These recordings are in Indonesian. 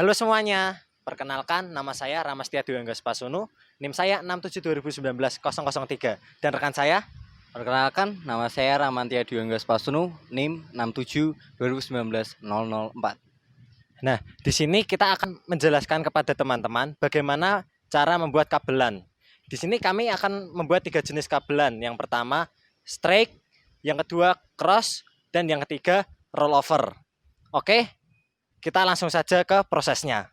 Halo semuanya, perkenalkan nama saya Ramastia Dwiangga Spasunu, NIM saya 67 2019 003 dan rekan saya. Perkenalkan, nama saya Ramantia Dwiangga Spasunu, NIM 67 2019 004. Nah, di sini kita akan menjelaskan kepada teman-teman bagaimana cara membuat kabelan. Di sini kami akan membuat 3 jenis kabelan. Yang pertama, straight, yang kedua, cross, dan yang ketiga, rollover. Oke, kita langsung saja ke prosesnya.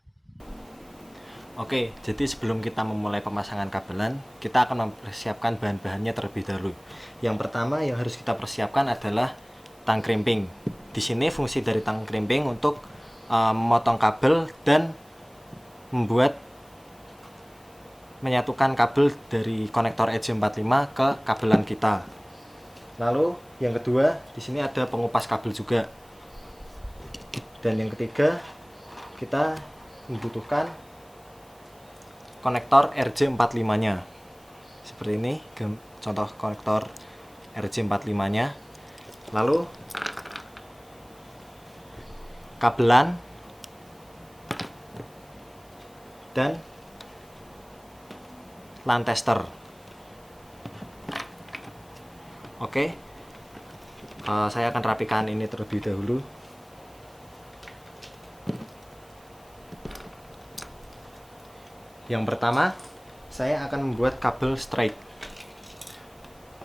Oke, jadi sebelum kita memulai pemasangan kabelan, kita akan mempersiapkan bahan-bahannya terlebih dahulu. Yang pertama yang harus kita persiapkan adalah tang krimping. Di sini fungsi dari tang krimping untuk memotong kabel dan menyatukan kabel dari konektor EJ45 ke kabelan kita. Lalu yang kedua, di sini ada pengupas kabel juga. Dan yang ketiga, kita membutuhkan konektor RJ45-nya. Seperti ini contoh konektor RJ45-nya. Lalu kabelan dan LAN tester. Oke, saya akan rapikan ini terlebih dahulu. Yang pertama, saya akan membuat kabel straight.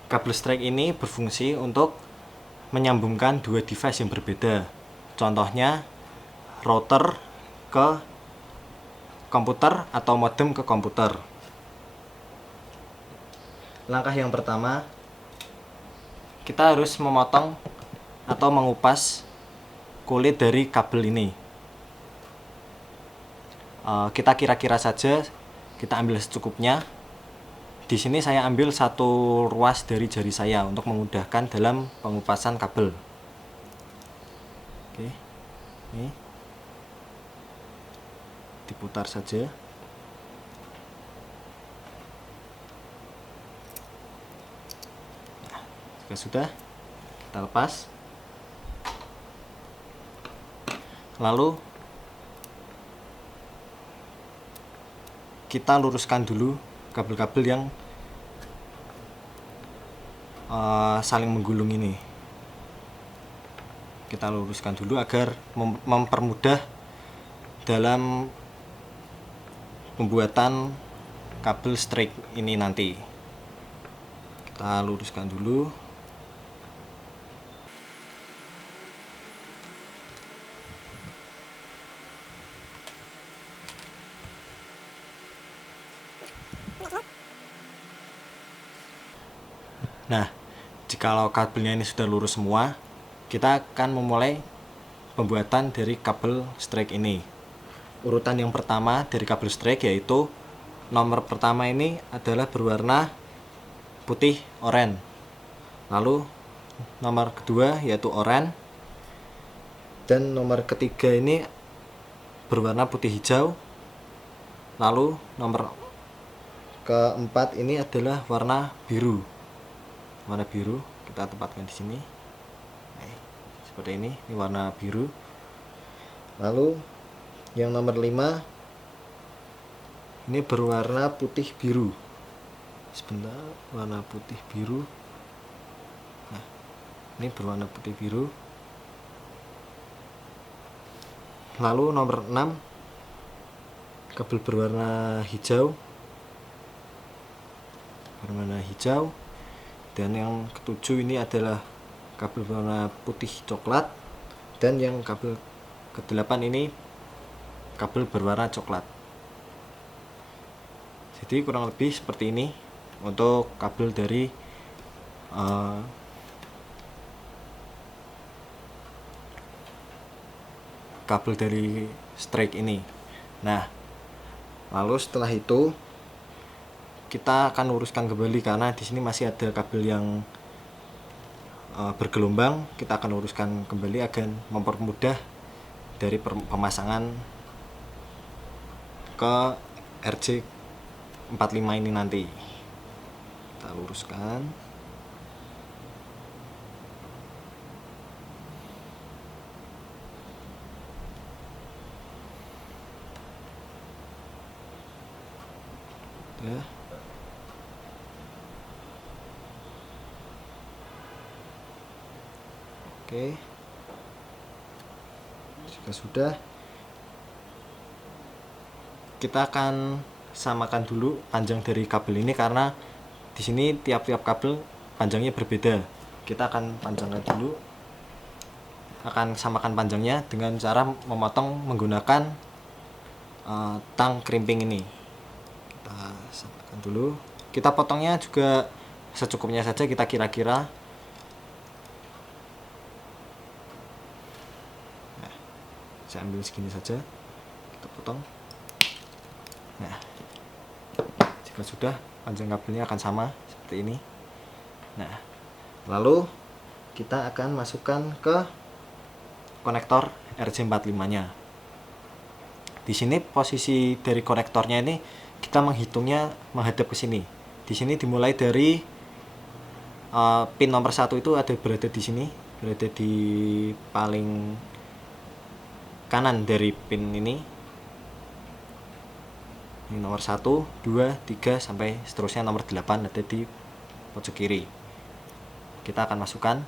Kabel straight ini berfungsi untuk menyambungkan dua device yang berbeda. Contohnya, router ke komputer atau modem ke komputer. Langkah yang pertama, kita harus memotong atau mengupas kulit dari kabel ini. Kita kira-kira saja, kita ambil secukupnya. Di sini saya ambil 1 ruas dari jari saya untuk memudahkan dalam pengupasan kabel. Oke, ini diputar saja. Nah, jika sudah, kita lepas. Lalu kita luruskan dulu kabel-kabel yang saling menggulung ini. Kita luruskan dulu agar mempermudah dalam pembuatan kabel straight ini nanti. Kita luruskan dulu. Nah, jikalau kabelnya ini sudah lurus semua, kita akan memulai pembuatan dari kabel straight ini. Urutan yang pertama dari kabel straight yaitu nomor pertama ini adalah berwarna putih oranye. Lalu nomor kedua yaitu oranye. Dan nomor ketiga ini berwarna putih hijau. Lalu nomor keempat ini adalah warna biru. Warna biru kita tempatkan di sini. Seperti ini warna biru. Lalu yang nomor 5 ini berwarna putih biru. Sebentar, warna putih biru. Nah, ini berwarna putih biru. Lalu nomor 6 kabel berwarna hijau. Berwarna hijau. Dan yang ketujuh ini adalah kabel berwarna putih coklat. Dan yang kabel ke-8 ini kabel berwarna coklat. Jadi kurang lebih seperti ini untuk kabel dari strike ini. Nah, lalu setelah itu kita akan luruskan kembali karena di sini masih ada kabel yang bergelombang. Kita akan luruskan kembali agar mempermudah dari pemasangan ke RJ45 ini nanti. Kita luruskan. ya. Oke, jika sudah, kita akan samakan dulu panjang dari kabel ini karena di sini tiap-tiap kabel panjangnya berbeda. Kita akan panjangkan dulu, akan samakan panjangnya dengan cara memotong menggunakan tang crimping ini. Kita samakan dulu. Kita potongnya juga secukupnya saja, kita kira-kira. Nah, saya ambil segini saja, kita potong. Nah, jika sudah, panjang kabelnya akan sama seperti ini. Nah, lalu kita akan masukkan ke konektor RJ45-nya. Di sini posisi dari konektornya ini kita menghitungnya menghadap ke sini. Di sini dimulai dari pin nomor 1 itu ada berada di sini, berada di paling kanan dari pin ini. Ini nomor 1, 2, 3 sampai seterusnya nomor 8 ada di pojok kiri. Kita akan masukkan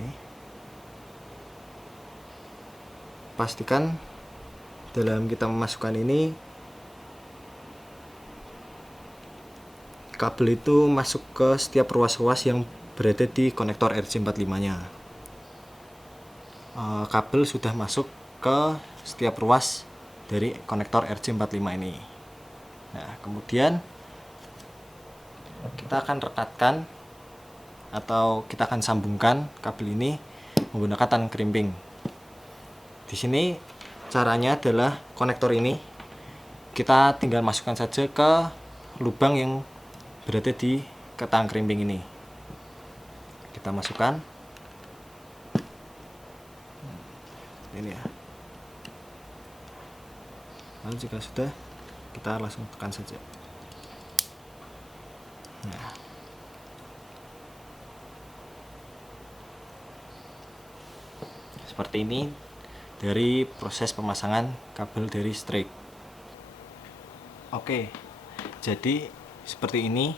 ini. Pastikan dalam kita memasukkan ini kabel itu masuk ke setiap ruas-ruas yang berada di konektor RJ45-nya. Kabel sudah masuk ke setiap ruas dari konektor RJ45 ini. Nah, kemudian kita akan rekatkan atau kita akan sambungkan kabel ini menggunakan tang crimping. Di sini caranya adalah konektor ini kita tinggal masukkan saja ke lubang yang berada di tang crimping ini. Kita masukkan ini ya. Lalu jika sudah, kita langsung tekan saja. Nah, seperti ini dari proses pemasangan kabel dari strike. Oke, jadi seperti ini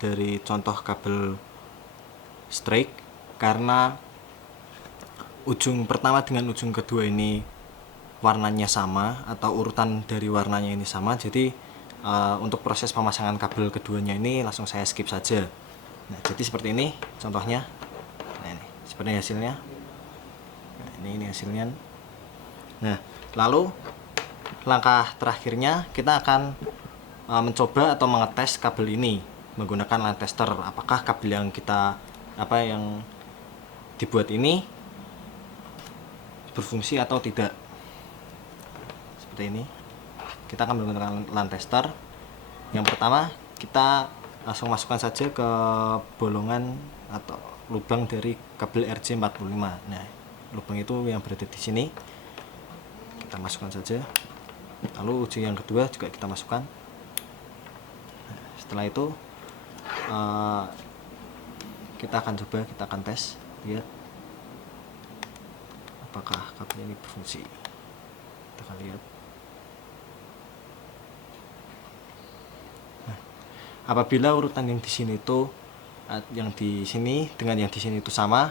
dari contoh kabel strike. Karena ujung pertama dengan ujung kedua ini warnanya sama atau urutan dari warnanya ini sama, jadi untuk proses pemasangan kabel keduanya ini langsung saya skip saja. Nah, jadi seperti ini contohnya. Nah, ini seperti hasilnya. Nah, ini hasilnya. Nah, lalu langkah terakhirnya kita akan mencoba atau mengetes kabel ini menggunakan line tester. Apakah kabel yang yang dibuat ini berfungsi atau tidak. Seperti ini. Kita akan menggunakan line tester. Yang pertama, kita langsung masukkan saja ke bolongan atau lubang dari kabel RJ45. Nah, lubang itu yang berada di sini. Kita masukkan saja. Lalu ujung yang kedua juga kita masukkan. Setelah itu kita akan tes, lihat apakah kabel ini berfungsi. Kita akan lihat. Nah, apabila urutan yang di sini dengan yang di sini itu sama,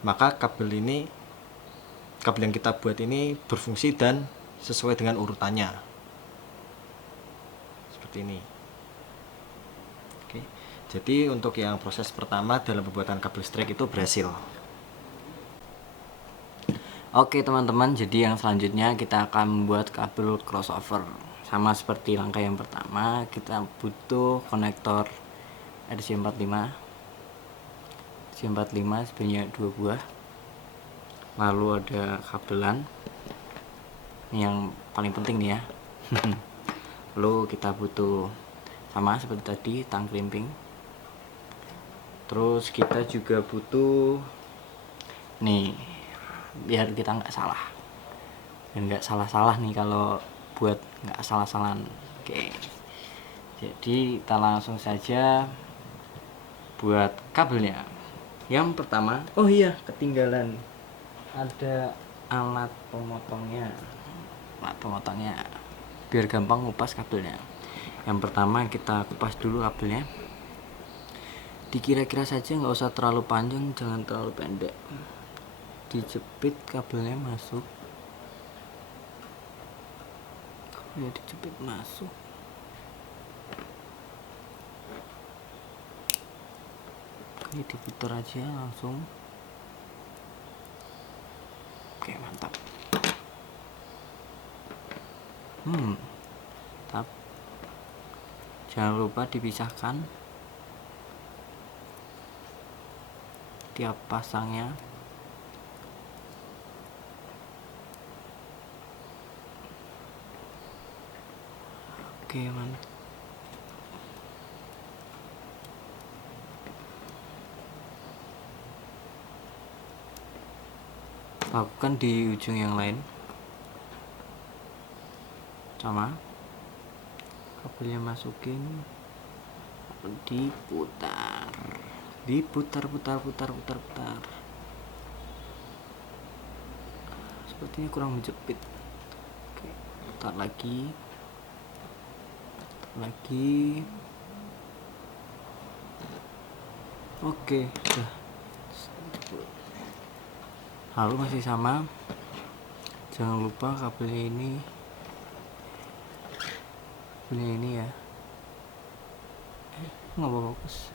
maka kabel yang kita buat ini berfungsi dan sesuai dengan urutannya. Seperti ini. Oke. Jadi untuk yang proses pertama dalam pembuatan kabel strike itu berhasil. Oke teman-teman, jadi yang selanjutnya kita akan membuat kabel crossover. Sama seperti langkah yang pertama, kita butuh konektor RJ45 sebanyak 2 buah. Lalu ada kabelan. Ini yang paling penting nih ya. Lalu kita butuh sama seperti tadi tang crimping. Terus kita juga butuh nih, biar kita nggak salah dan nggak salah-salah nih kalau buat nggak salah-salahan. Oke, jadi kita langsung saja buat kabelnya. Yang pertama, oh iya ketinggalan, ada alat pemotongnya. Nah, pemotongnya biar gampang ngupas kabelnya. Yang pertama kita kupas dulu kabelnya. Dikira-kira saja, nggak usah terlalu panjang, jangan terlalu pendek. Dijepit kabelnya masuk. Kabelnya dijepit masuk. Oke, diputar aja langsung. Oke, mantap. Mantap. Jangan lupa dipisahkan tiap pasangnya. Oke, mantap. Lakukan di ujung yang lain. Sama. Kabelnya masukin, diputar. Putar. Sepertinya kurang menjepit. Oke, putar lagi. Oke, sudah. Lalu masih sama, jangan lupa kabelnya ini ya, nggak fokus.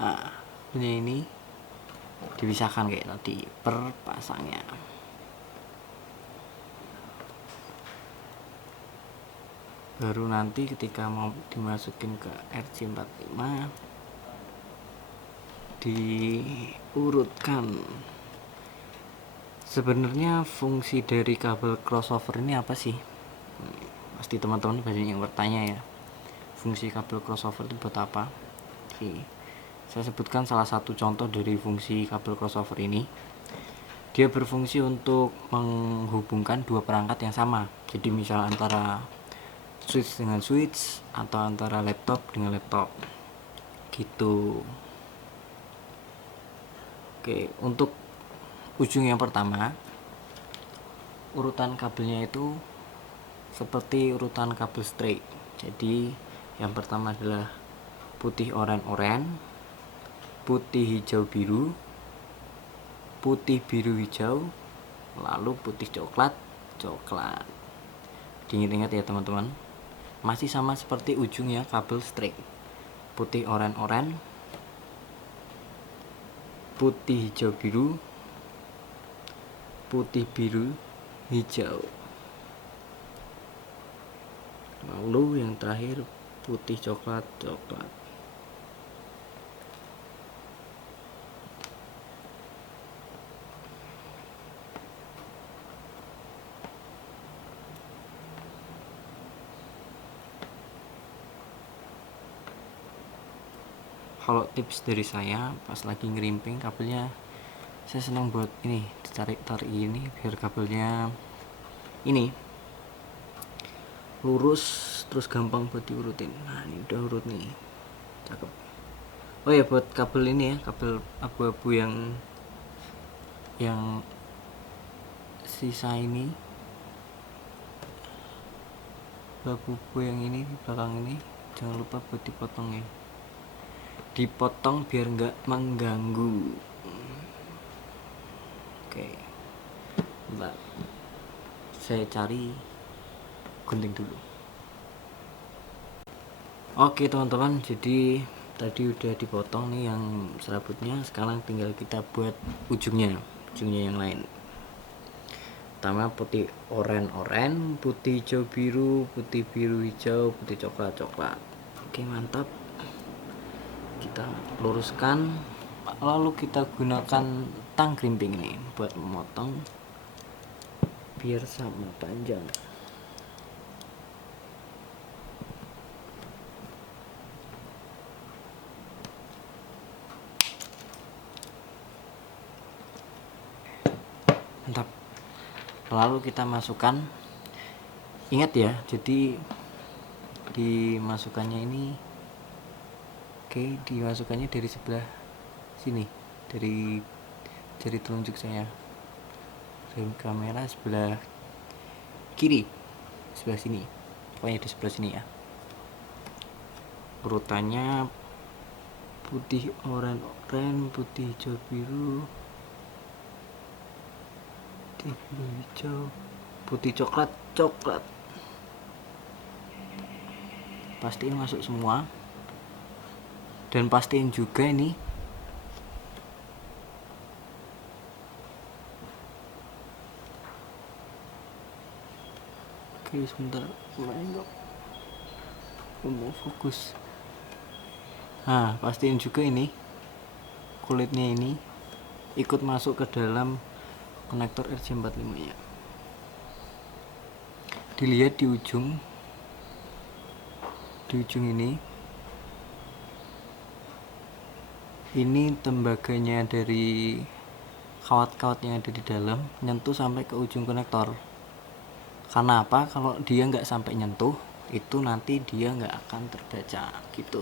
Nah, kabelnya ini dipisahkan kayak tadi per pasangnya. Baru nanti ketika mau dimasukin ke RJ45 diurutkan. Sebenarnya fungsi dari kabel crossover ini apa sih? Pasti teman-teman banyak yang bertanya ya, fungsi kabel crossover itu buat apa? Oke, saya sebutkan salah satu contoh dari fungsi kabel crossover ini. Dia berfungsi untuk menghubungkan dua perangkat yang sama. Jadi misal antara switch dengan switch atau antara laptop dengan laptop gitu. Oke, untuk ujung yang pertama, urutan kabelnya itu seperti urutan kabel straight. Jadi yang pertama adalah putih oranye, putih hijau biru, putih biru hijau, lalu putih coklat. Diingat-ingat ya teman-teman, masih sama seperti ujungnya kabel straight. Putih oranye, putih hijau biru, putih biru hijau, lalu yang terakhir putih coklat. Kalau tips dari saya pas lagi ngerimping kabelnya, saya senang buat ini ditarik ini biar kabelnya ini lurus, terus gampang buat diurutin. Nah, ini udah urut nih, cakep. Oh ya, buat kabel ini ya, kabel abu-abu yang sisa ini, abu-abu yang ini di belakang ini, jangan lupa buat dipotong ya. Dipotong biar nggak mengganggu. Oke, bentar, saya cari gunting dulu. Oke teman-teman, jadi tadi udah dipotong nih yang serabutnya. Sekarang tinggal kita buat ujungnya yang lain. Pertama putih oranye, putih hijau biru, putih biru hijau, putih coklat. Oke, mantap. Kita luruskan, lalu kita gunakan tang krimping ini buat memotong biar sama panjang. Mantap. Lalu kita masukkan, ingat ya, jadi dimasukkannya ini, dimasukkannya dari sebelah sini, dari jari telunjuk saya. Rem kamera sebelah kiri, sebelah sini, pokoknya di sebelah sini ya. Urutannya putih oranye, putih hijau biru, putih biru hijau, putih coklat. Pastiin masuk semua, dan pastiin juga ini oke sebentar, mau fokus. Nah, pastiin juga ini kulitnya ini ikut masuk ke dalam konektor RJ45 ya. Dilihat di ujung ini tembaganya dari kawat-kawat yang ada di dalam nyentuh sampai ke ujung konektor. Karena apa? Kalau dia nggak sampai nyentuh, itu nanti dia nggak akan terbaca gitu.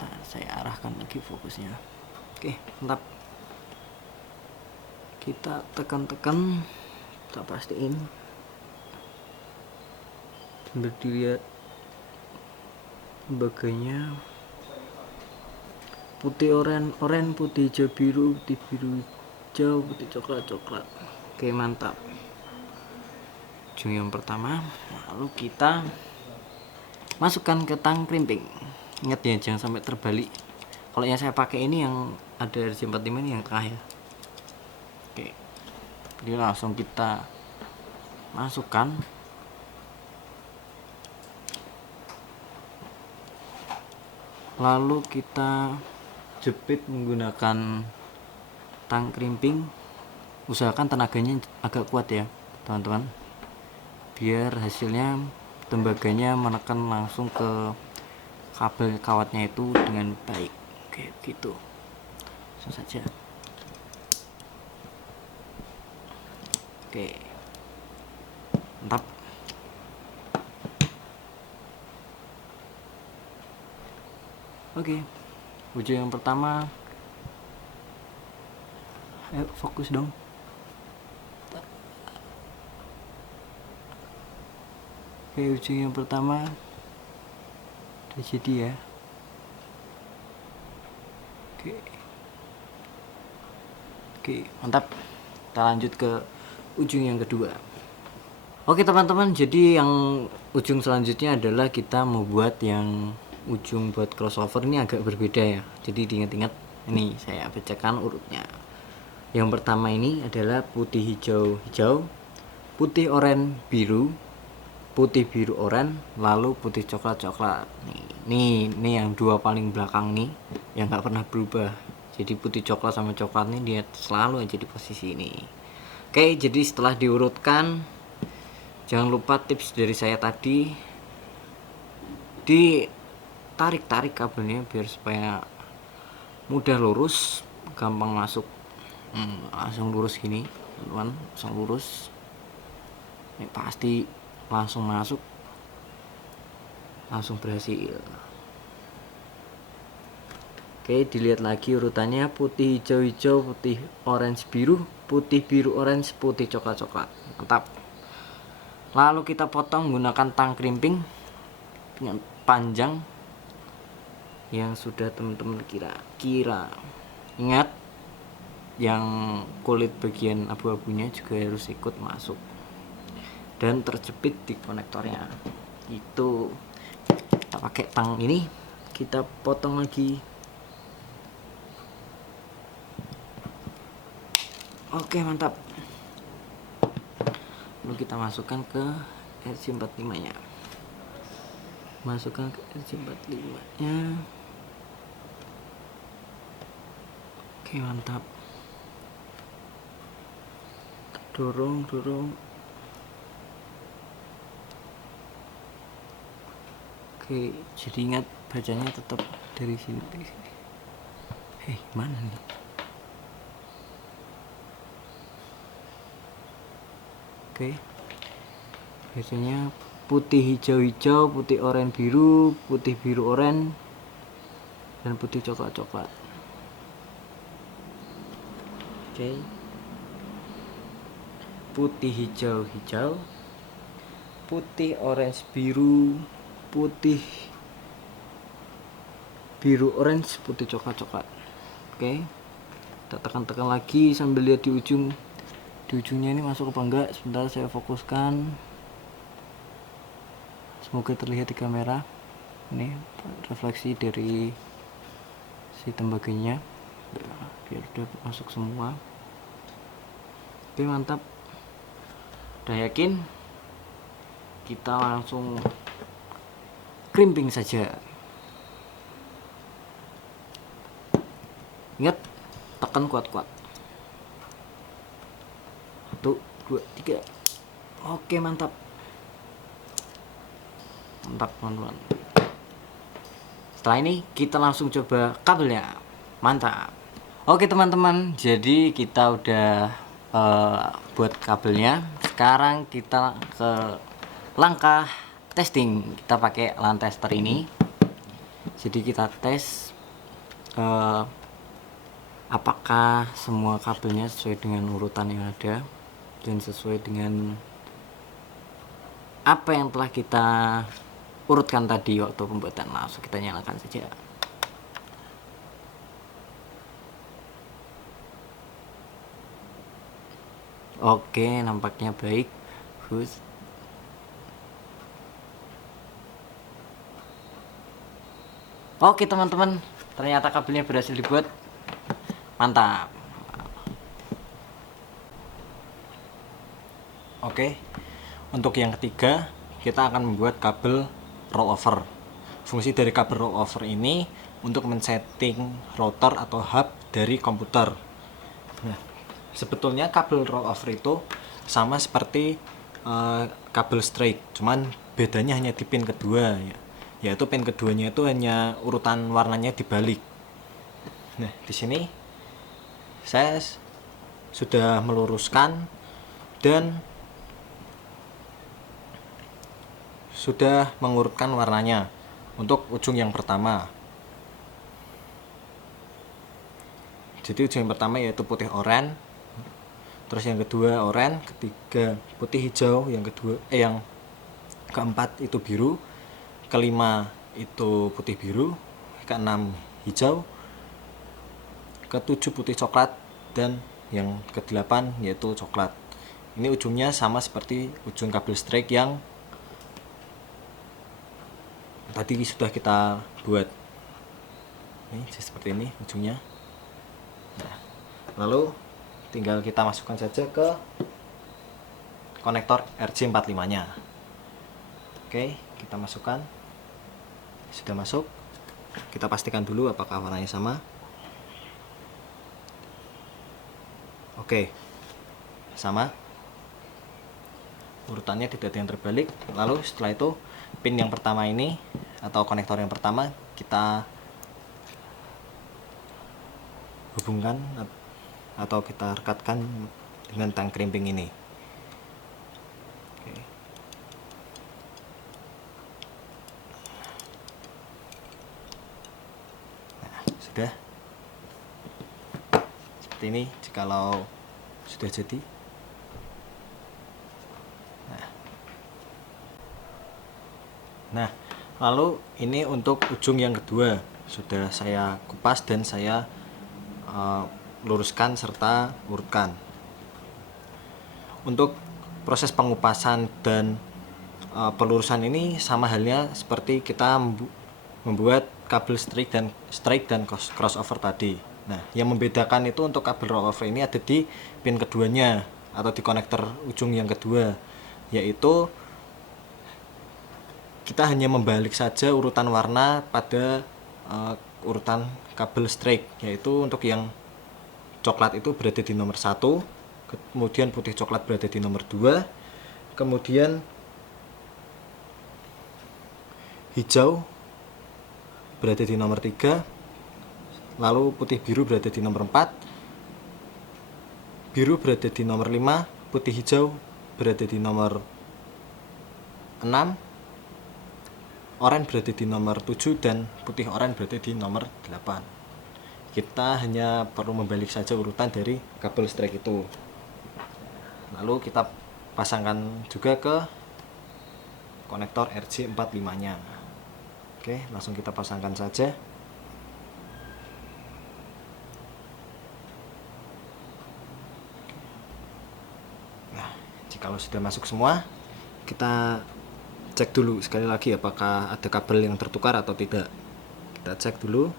Nah, saya arahkan lagi fokusnya. Oke, mantap. Kita tekan-tekan, kita pastiin. Sambil dilihat tembaganya putih oranye, putih hijau biru, putih biru hijau, putih coklat. Oke, mantap. Ujung yang pertama, lalu kita masukkan ke tang krimping. Ingat ya, jangan sampai terbalik. Kalau yang saya pakai ini yang ada RJ45 ini yang tengah ya. Oke, jadi langsung kita masukkan. Lalu kita jepit menggunakan tang krimping. Usahakan tenaganya agak kuat ya teman-teman, biar hasilnya tembaganya menekan langsung ke kabel kawatnya itu dengan baik. Oke, gitu. Langsung saja. Oke, mantap. Oke, ujung yang pertama. Ayo fokus dong. Oke, ujung yang pertama udah jadi ya. Oke, mantap. Kita lanjut ke ujung yang kedua. Oke teman-teman, jadi yang ujung selanjutnya adalah kita mau buat yang ujung buat crossover ini agak berbeda ya. Jadi diingat-ingat, ini saya bacakan urutnya. Yang pertama ini adalah putih hijau, putih oranye biru, putih biru oranye, lalu putih coklat. Nih yang dua paling belakang nih yang nggak pernah berubah. Jadi putih coklat sama coklat nih dia selalu aja di posisi ini. Oke, jadi setelah diurutkan, jangan lupa tips dari saya tadi, ditarik kabelnya biar supaya mudah lurus, gampang masuk. Langsung lurus gini teman-teman, langsung lurus. Ini pasti langsung masuk, langsung berhasil. Oke, dilihat lagi urutannya, putih hijau, putih orange biru, putih biru orange, putih coklat. Mantap. Lalu kita potong menggunakan tang krimping dengan panjang yang sudah teman-teman kira. Ingat, yang kulit bagian abu-abunya juga harus ikut masuk dan terjepit di konektornya. Itu kita pakai tang ini, kita potong lagi. Oke, mantap. Lalu kita masukkan ke RJ45 nya. Masukkan ke RJ45 nya. Oke, mantap. Dorong. Oke, jadi ingat bacanya tetap dari sini. Mana nih? Oke, biasanya putih hijau, putih oranye biru, putih biru oranye, dan putih coklat. Oke. Putih hijau hijau, putih orange biru, putih biru orange, putih coklat coklat. Oke, kita tekan-tekan lagi sambil lihat di ujungnya ini masuk apa enggak. Sebentar saya fokuskan, semoga terlihat di kamera. Ini refleksi dari si tembaganya, biar udah masuk semua. Oke, mantap. Udah yakin, kita langsung crimping saja. Ingat, tekan kuat-kuat. 1, 2, 3. Oke, mantap. Mantap teman-teman. Setelah ini kita langsung coba kabelnya. Mantap. Oke teman-teman, jadi kita udah buat kabelnya. Sekarang kita ke langkah testing. Kita pakai LAN tester ini. Jadi kita tes apakah semua kabelnya sesuai dengan urutan yang ada dan sesuai dengan apa yang telah kita urutkan tadi waktu pembuatan. Langsung kita nyalakan saja. Oke, nampaknya baik. Bagus. Oke teman-teman, ternyata kabelnya berhasil dibuat. Mantap. Oke, untuk yang ketiga kita akan membuat kabel rollover. Fungsi dari kabel rollover ini untuk men-setting router atau hub dari komputer. Nah, sebetulnya kabel rollover itu sama seperti kabel straight, cuman bedanya hanya di pin kedua, yaitu pin keduanya itu hanya urutan warnanya dibalik. Nah, di sini saya sudah meluruskan dan sudah mengurutkan warnanya untuk ujung yang pertama. Jadi ujung yang pertama yaitu putih oranye, terus yang kedua oranye, ketiga putih hijau, yang keempat itu biru, kelima itu putih biru, keenam hijau, ketujuh putih coklat, dan yang kedelapan yaitu coklat. Ini ujungnya sama seperti ujung kabel strike yang tadi sudah kita buat. Ini seperti ini ujungnya. Nah, lalu tinggal kita masukkan saja ke konektor RJ45 nya. Oke, kita masukkan. Sudah masuk. Kita pastikan dulu apakah warnanya sama. Oke, sama. Urutannya tidak ada yang terbalik. Lalu setelah itu pin yang pertama ini atau konektor yang pertama kita hubungkan atau kita rekatkan dengan tang crimping ini. Oke. Nah, sudah seperti ini jikalau sudah jadi. Nah, lalu ini untuk ujung yang kedua sudah saya kupas dan saya luruskan serta urutkan. Untuk proses pengupasan dan pelurusan ini sama halnya seperti kita membuat kabel strike dan crossover tadi. Nah, yang membedakan itu untuk kabel rollover ini ada di pin keduanya atau di konektor ujung yang kedua, yaitu kita hanya membalik saja urutan warna pada urutan kabel strike, yaitu untuk yang coklat itu berada di nomor 1, kemudian putih coklat berada di nomor 2, kemudian hijau berada di nomor 3, lalu putih biru berada di nomor 4, biru berada di nomor 5, putih hijau berada di nomor 6, oranye berada di nomor 7, dan putih oranye berada di nomor 8. Kita hanya perlu membalik saja urutan dari kabel strike itu. Lalu kita pasangkan juga ke konektor RJ45 nya. Oke, langsung kita pasangkan saja. Nah, jikalau sudah masuk semua, kita cek dulu sekali lagi apakah ada kabel yang tertukar atau tidak. Kita cek dulu.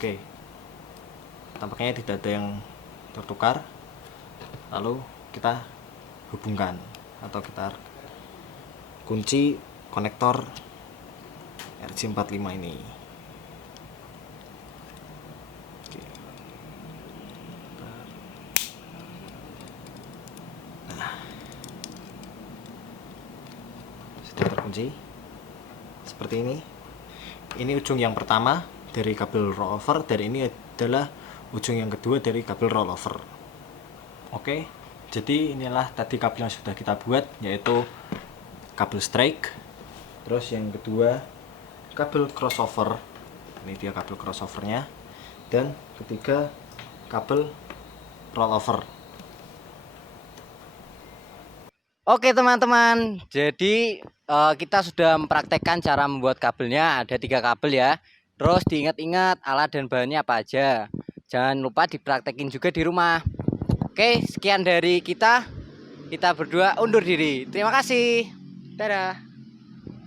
Oke, tampaknya tidak ada yang tertukar. Lalu kita hubungkan atau kita kunci konektor RJ45 ini. Oke. Nah, sudah terkunci seperti ini. Ini ujung yang pertama dari kabel rollover, dan ini adalah ujung yang kedua dari kabel rollover. Oke, jadi inilah tadi kabel yang sudah kita buat, yaitu kabel strike. Terus yang kedua kabel crossover, ini dia kabel crossovernya. Dan ketiga kabel rollover. Oke teman-teman, jadi kita sudah mempraktekkan cara membuat kabelnya. Ada 3 kabel ya. Terus diingat-ingat alat dan bahannya apa aja. Jangan lupa dipraktekin juga di rumah. Oke, sekian dari kita. Kita berdua undur diri. Terima kasih. Dadah.